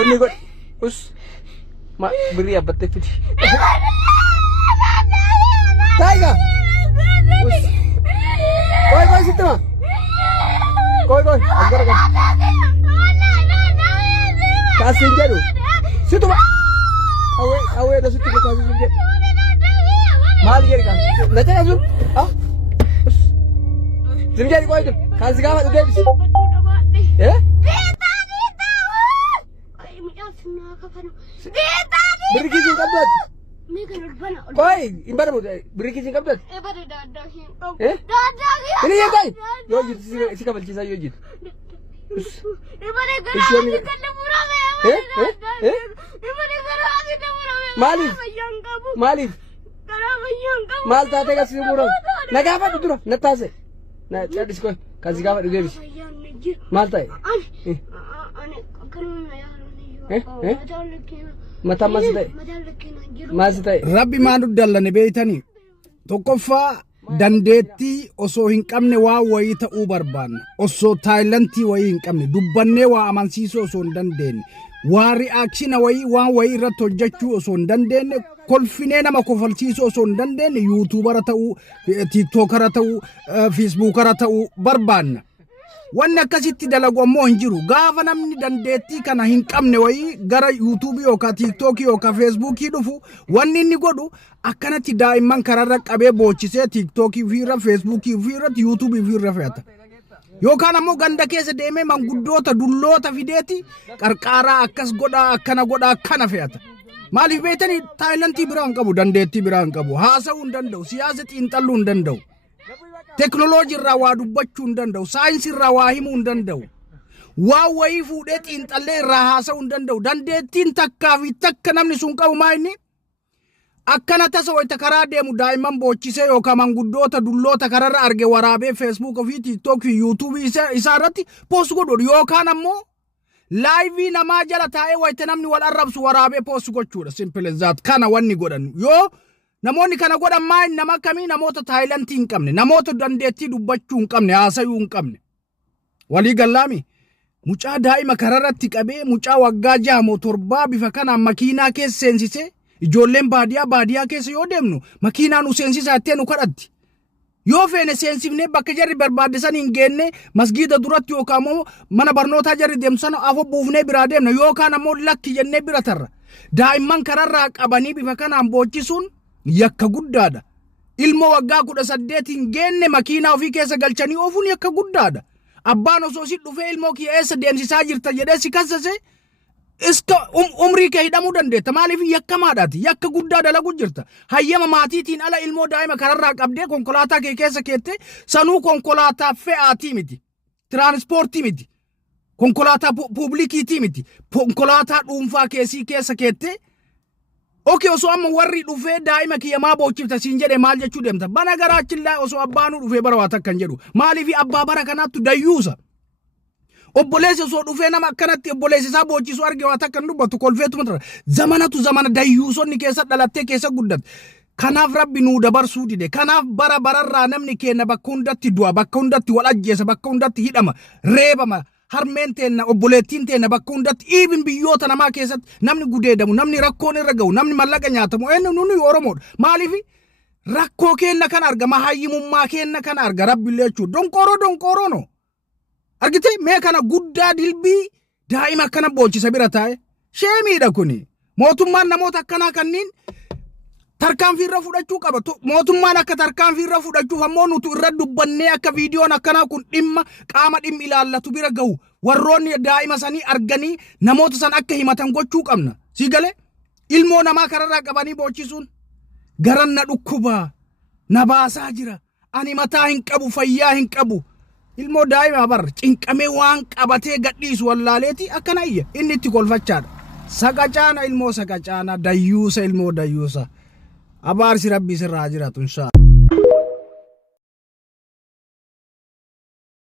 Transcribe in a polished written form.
Onni god. Us. Ma beri abbatte fidi. Taiga. Us. Koi situ ma. Koi. Agar. Kasih jaru. Situ ma. Awe dah situ kasih jaru. Mal jadi kan. Nanti aja. Ah. Us. Jadi koi tu. Kasih kau tu dia. Ya? Beri kizin kabut. Koi, imbar mu beri kizin kabut. Ini ya kai. Yo jit si kabel cisa yo jit. Malif. Mal tate kasih murah. Naga apa tu turun? Natase. Nah, jadi sekolah. Kasih kau tu dia bis. Mal tay. Mata masitay rabbi maanu dallane beeytani tokkoffa dandeetti osoo hin qabne waa wayii ta'uu barbaanna osoo taayilantii wayii hin qabne dubbannee waa amansiisuu osoo hin dandeenye waa ri'aakshina wayii waan wayii irratti hojjechuu osoo hin dandeenye kolfinee nama kofalchiisuu osoo hin dandeenye yuutuubara ta'uu tiiktookara ta'uu feesbuukara ta'uu barbaanna. Wanni akkasitti dalagu ammoo hin jiru gaafa namni dandeettii kana hin qabne wayii gara YouTube yookaan TikTok yookaan Facebook dhufu wanni inni godhu akkanatti daa'imman kararra qabee boochisee TikTok fiirra Facebook fiirra YouTube fiirra fe'ata yookaan ammoo ganda keessa deemee manguddoota dulloota fideeti qarqaaraa akkas godhaa akkana fe'ata maaliif beetanii taayilantii biraan qabu dandeettii biraan qabu haasa'uu hin danda'u siyaasa xiinxalluu hin danda'u. Teknoloojii irraa waa dubbachuu hin danda'u saayinsii irraa waa himuu hin danda'u waa wayii fuudhee xiinxallee irraa haasa'uu hin danda'u dandeettiin takkaa fi takka namni sun qabu maa inni akkana tasa wayita karaa deemu daa'imman boochisee yookaan manguddoota dulloota kararra arge waraabee Facebook fi TikTok fi YouTube isaa irratti post godhu yookaan ammoo laayivii namaa jala taa'ee wayita namni wal arrabsu waraabee post gochuudha simple as that kana wanni godhan yoo namoonni kana godhan maa nama kamii namoota taayilantii hin qabne namoota dandeettii dubbachuu hin qabne haasayuu hin qabne walii gallaami mucaa daa'ima kararratti qabee mucaa waggaa 6 bifa kanaan makiinaa keessa seensisee ijoolleen baadiyaa keessa yoo deemnu makiinaan nu seensisaa itti nu kadhatti yoo feene seensifnee bakka jarri barbaaddesan hin geenne masgiida duratti yookaan ammoo mana barnootaa jarri deemsan afoo buufnee biraa deemna yookaan ammoo lakki jennee bira tarra daa'imman kararraa qabanii bifa kanaan boochisuun yakka guddaadha ilmo waggaa 18 hin geenne makiinaa ofii keessa galchanii oofuun yakka guddaadha abbaan osoo si dhufee ilmoo kee eessa deemsisaa jirta jedhee si kassase iska umrii kee hidhamuu dandeetta maaliif yakkamaadhaati yakka guddaa dalagu jirta hayyama maatiitiin ala ilmoo daa'ima kararraa qabdee konkolaataa kee keessa keette sanuu konkolaataa fe'aatii miti tiraanspoortii miti konkolaataa puublikiitii miti konkolaataa dhuunfaa keessii keessa keette. Oke osoo amma warri dhufee daa'ima kiyyamaa boochifta siin jedhe maal jechuu deemta bana garaachillaa osoo abbaanuu dhufee bara waa takkan jedhu maaliif abbaa bara kanaattu dayyuusa obboleessi osoo dhufee nama akkanatti obboleessi isaa boochisu arge waa takkan dubbatu kolfeetuma tara zamana dayyuusonni keessa dhalattee keessa guddatte kanaaf rabbi nuu dabarsuu dide kanaaf bara bararraa namni keenya bakka hundatti du'a bakka hundatti wal ajjeesa bakka hundatti hidhama reebama harmeen teenna obboleettiin teenna bakka hundatti even biyyoota namaa keessatti namni gudeedamu namni rakkoon irra ga'u namni mallaqa nyaatamu eenyu nuni Oromoodha maaliif rakkoo keenna kan argama hayyimummaa keenna kan arga rabbillee jechuudha donqoroo no argite mee kana guddaa dilbii daa'ima akkana boochisa bira taa'e sheemiidha kuni mootummaan namoota akkanaa kanniin tarkaanfiirra fudhachuu qaba mootummaan akka tarkaanfiirra fudhachuuf ammoo nutu irra dubbannee akka viidiyoon akkanaa kun qaama dhimmi ilaallatu bira ga'u warroonni daa'ima sanii arganii namoota san akka himatan gochuu qabna si gale ilmoo namaa kararraa qabanii boochisuun garan na dhukkubaa na baasaa jira ani mataa hin qabu fayyaa hin qabu ilmoo daa'ima bar cinqamee waan qabatee gadhiisu wallaaleeti akkana iyya inni itti kolfachaadha saqacaana ilmoo saqacaana dayyuusa ilmoo dayyuusa abaarsi rabbii sirraa jiraatu inshaa